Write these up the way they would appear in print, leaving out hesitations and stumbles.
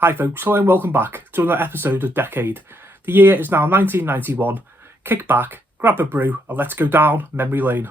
Hi folks, hello and welcome back to another episode of Decade. The year is now 1991. Kick back, grab a brew and let's go down memory lane.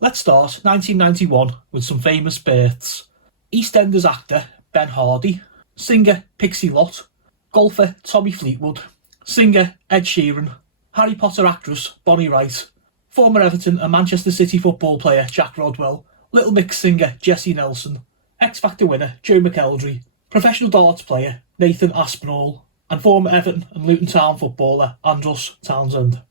Let's start 1991 with some famous births. EastEnders actor Ben Hardy, singer Pixie Lott, golfer Tommy Fleetwood, singer Ed Sheeran, Harry Potter actress Bonnie Wright, former Everton and Manchester City football player Jack Rodwell, Little Mix singer Jessie Nelson, X Factor winner Joe McElderry, professional darts player Nathan Aspinall, and former Everton and Luton Town footballer Andros Townsend.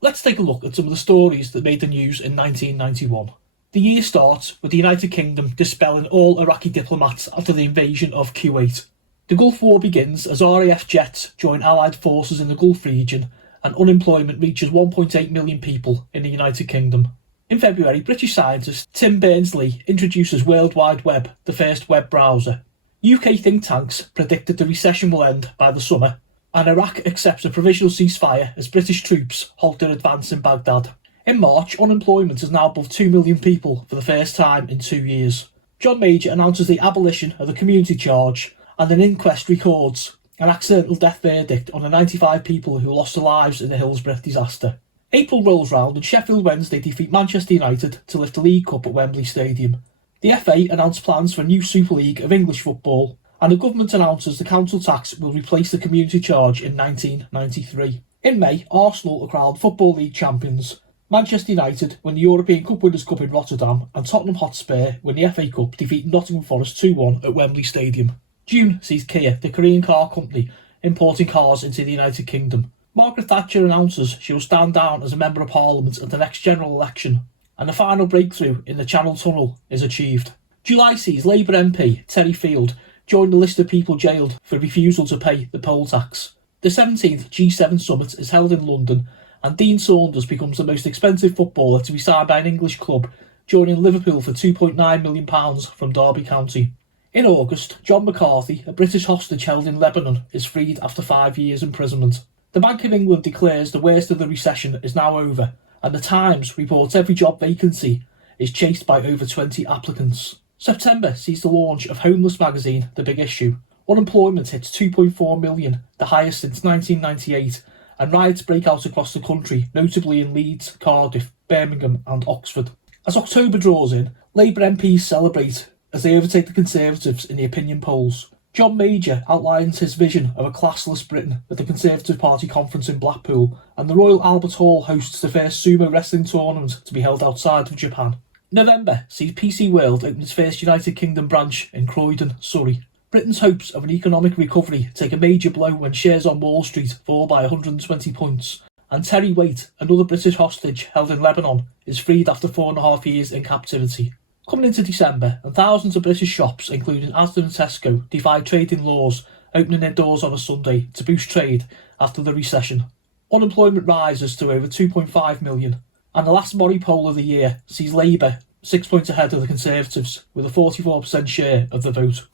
Let's take a look at some of the stories that made the news in 1991. The year starts with the United Kingdom dispelling all Iraqi diplomats after the invasion of Kuwait. The Gulf War begins as RAF jets join Allied forces in the Gulf region, and unemployment reaches 1.8 million people in the United Kingdom. In February, British scientist Tim Berners-Lee introduces World Wide Web, the first web browser. UK think tanks predicted the recession will end by the summer, and Iraq accepts a provisional ceasefire as British troops halt their advance in Baghdad. In March, unemployment is now above 2 million people for the first time in 2 years. John Major announces the abolition of the community charge, and an inquest records an accidental death verdict on the 95 people who lost their lives in the Hillsborough disaster. April rolls round and Sheffield Wednesday defeat Manchester United to lift the League Cup at Wembley Stadium. The FA announced plans for a new Super League of English football, and the government announces the council tax will replace the community charge in 1993. In May, Arsenal are crowned Football League champions. Manchester United win the European Cup Winners' Cup in Rotterdam, and Tottenham Hotspur win the FA Cup, defeating Nottingham Forest 2-1 at Wembley Stadium. June sees Kia, the Korean car company, importing cars into the United Kingdom. Margaret Thatcher announces she will stand down as a Member of Parliament at the next general election, and the final breakthrough in the Channel Tunnel is achieved. July sees Labour MP Terry Field join the list of people jailed for refusal to pay the poll tax. The 17th G7 summit is held in London, and Dean Saunders becomes the most expensive footballer to be signed by an English club, joining Liverpool for £2.9 million from Derby County. In August, John McCarthy, a British hostage held in Lebanon, is freed after 5 years imprisonment. The Bank of England declares the worst of the recession is now over, and the Times reports every job vacancy is chased by over 20 applicants. September sees the launch of homeless magazine The Big Issue. Unemployment hits 2.4 million, the highest since 1998, and riots break out across the country, notably in Leeds, Cardiff, Birmingham and Oxford. As October draws in, Labour MPs celebrate as they overtake the Conservatives in the opinion polls. John Major outlines his vision of a classless Britain at the Conservative Party conference in Blackpool, and the Royal Albert Hall hosts the first sumo wrestling tournament to be held outside of Japan. November sees PC World open its first United Kingdom branch in Croydon, Surrey. Britain's hopes of an economic recovery take a major blow when shares on Wall Street fall by 120 points, and Terry Waite, another British hostage held in Lebanon, is freed after 4.5 years in captivity. Coming into December, and thousands of British shops, including Asda and Tesco, defy trading laws, opening their doors on a Sunday to boost trade after the recession. Unemployment rises to over 2.5 million, and the last Mori poll of the year sees Labour 6 points ahead of the Conservatives, with a 44% share of the vote.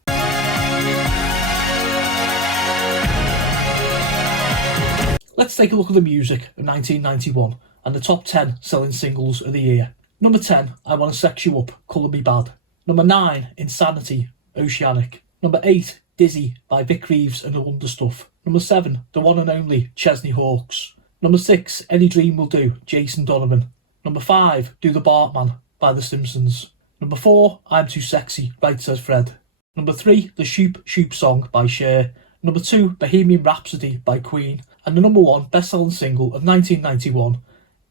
Let's take a look at the music of 1991 and the top 10 selling singles of the year. Number 10, I Wanna Sex You Up, Colour Me Bad. Number 9, Insanity, Oceanic. Number 8, Dizzy by Vic Reeves and the Wonder Stuff. Number 7, the one and only Chesney Hawkes. Number 6, Any Dream Will Do, Jason Donovan. Number 5, Do the Bartman by The Simpsons. Number 4, I'm Too Sexy, Right Says Fred. Number 3, The Shoop Shoop Song by Cher. Number 2, Bohemian Rhapsody by Queen. And the number 1 best-selling single of 1991,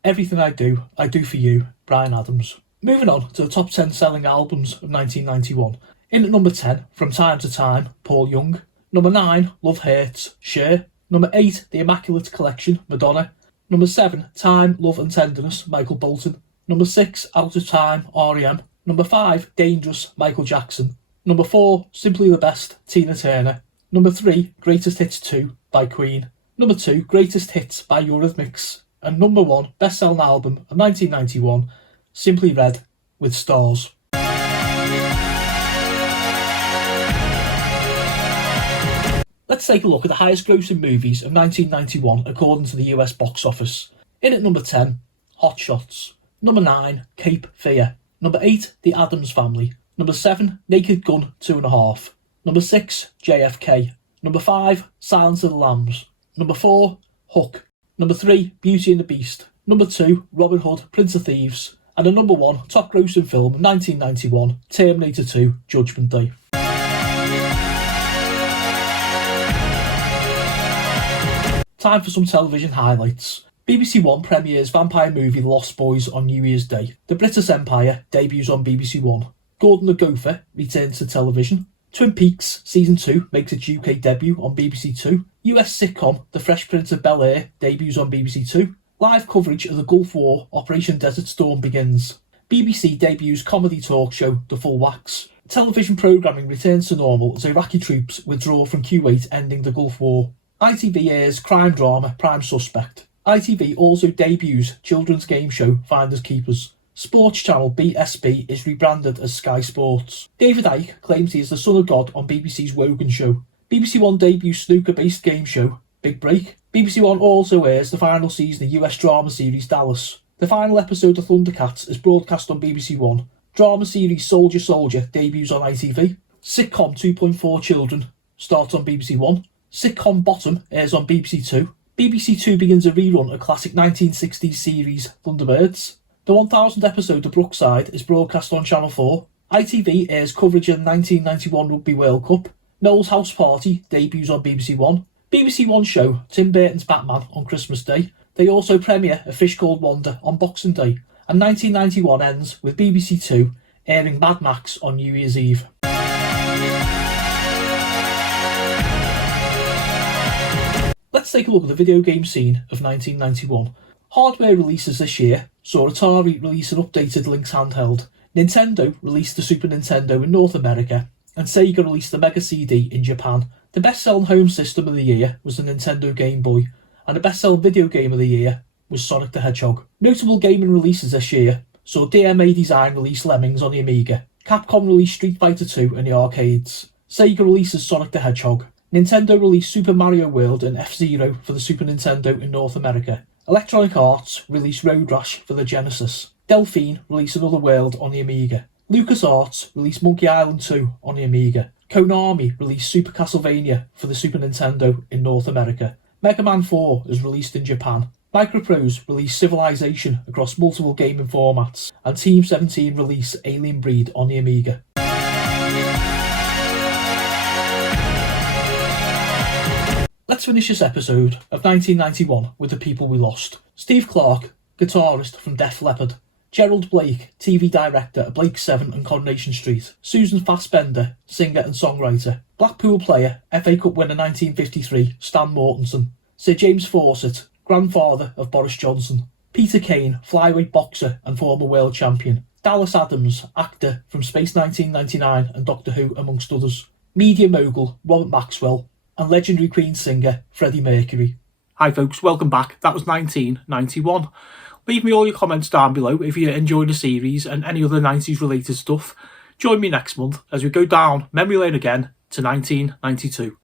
Everything I Do For You, Bryan Adams. Moving on to the top 10 selling albums of 1991. In at number 10, From Time to Time, Paul Young. Number 9, Love Hurts, Cher. Number 8, The Immaculate Collection, Madonna. Number 7, Time, Love and Tenderness, Michael Bolton. Number 6, Out of Time, R.E.M. Number 5, Dangerous, Michael Jackson. Number 4, Simply the Best, Tina Turner. Number 3, Greatest Hits 2 by Queen. Number 2, Greatest Hits by Eurythmics. And number 1 best-selling album of 1991, Simply Red with Stars. Let's take a look at the highest grossing movies of 1991 according to the US box office. In at number 10, Hot Shots. Number 9, Cape Fear. Number 8, The Addams Family. Number 7, Naked Gun 2.5. Number 6, JFK. Number 5, Silence of the Lambs. Number 4, Hook. Number 3, Beauty and the Beast. Number 2, Robin Hood, Prince of Thieves. And the number 1 top grossing film of 1991, Terminator 2, Judgment Day. Time for some television highlights. BBC One premieres vampire movie Lost Boys on New Year's Day. The British Empire debuts on BBC One. Gordon the Gopher returns to television. Twin Peaks Season 2 makes its UK debut on BBC Two. US sitcom The Fresh Prince of Bel-Air debuts on BBC Two. Live coverage of the Gulf War, Operation Desert Storm begins. BBC debuts comedy talk show The Full Wax. Television programming returns to normal as Iraqi troops withdraw from Kuwait, ending the Gulf War. ITV airs crime drama Prime Suspect. ITV also debuts children's game show Finders Keepers. Sports channel BSB is rebranded as Sky Sports. David Icke claims he is the son of God on BBC's Wogan show. BBC One debuts snooker-based game show Big Break. BBC One also airs the final season of US drama series Dallas. The final episode of Thundercats is broadcast on BBC One. Drama series Soldier Soldier debuts on ITV. Sitcom 2.4 Children starts on BBC One. Sitcom Bottom airs on BBC Two. BBC Two begins a rerun of classic 1960s series Thunderbirds. The 1000th episode of Brookside is broadcast on Channel 4. ITV airs coverage of the 1991 Rugby World Cup. Noel's House Party debuts on BBC One. BBC One show Tim Burton's Batman on Christmas Day. They also premiere A Fish Called Wanda on Boxing Day. And 1991 ends with BBC Two airing Mad Max on New Year's Eve. Let's take a look at the video game scene of 1991. Hardware releases this year saw Atari release an updated Lynx handheld, Nintendo released the Super Nintendo in North America, and Sega released the Mega CD in Japan. The best-selling home system of the year was the Nintendo Game Boy, and the best-selling video game of the year was Sonic the Hedgehog. Notable gaming releases this year saw DMA Design release Lemmings on the Amiga, Capcom released Street Fighter 2 in the arcades, Sega releases Sonic the Hedgehog, Nintendo released Super Mario World and F-Zero for the Super Nintendo in North America, Electronic Arts released Road Rash for the Genesis, Delphine released Another World on the Amiga, LucasArts released Monkey Island 2 on the Amiga, Konami released Super Castlevania for the Super Nintendo in North America, Mega Man 4 is released in Japan, Microprose released Civilization across multiple gaming formats, and Team 17 released Alien Breed on the Amiga. Let's finish this episode of 1991 with the people we lost. Steve Clark, guitarist from Def Leppard. Gerald Blake, TV director at Blake 7 and Coronation Street. Susan Fassbender, singer and songwriter. Blackpool player, FA Cup winner 1953, Stan Mortensen. Sir James Fawcett, grandfather of Boris Johnson. Peter Kane, flyweight boxer and former world champion. Dallas Adams, actor from Space 1999 and Doctor Who, amongst others. Media mogul, Robert Maxwell. And legendary Queen singer, Freddie Mercury. Hi folks, welcome back. That was 1991. Leave me all your comments down below if you enjoyed the series and any other 90s related stuff. Join me next month as we go down memory lane again to 1992.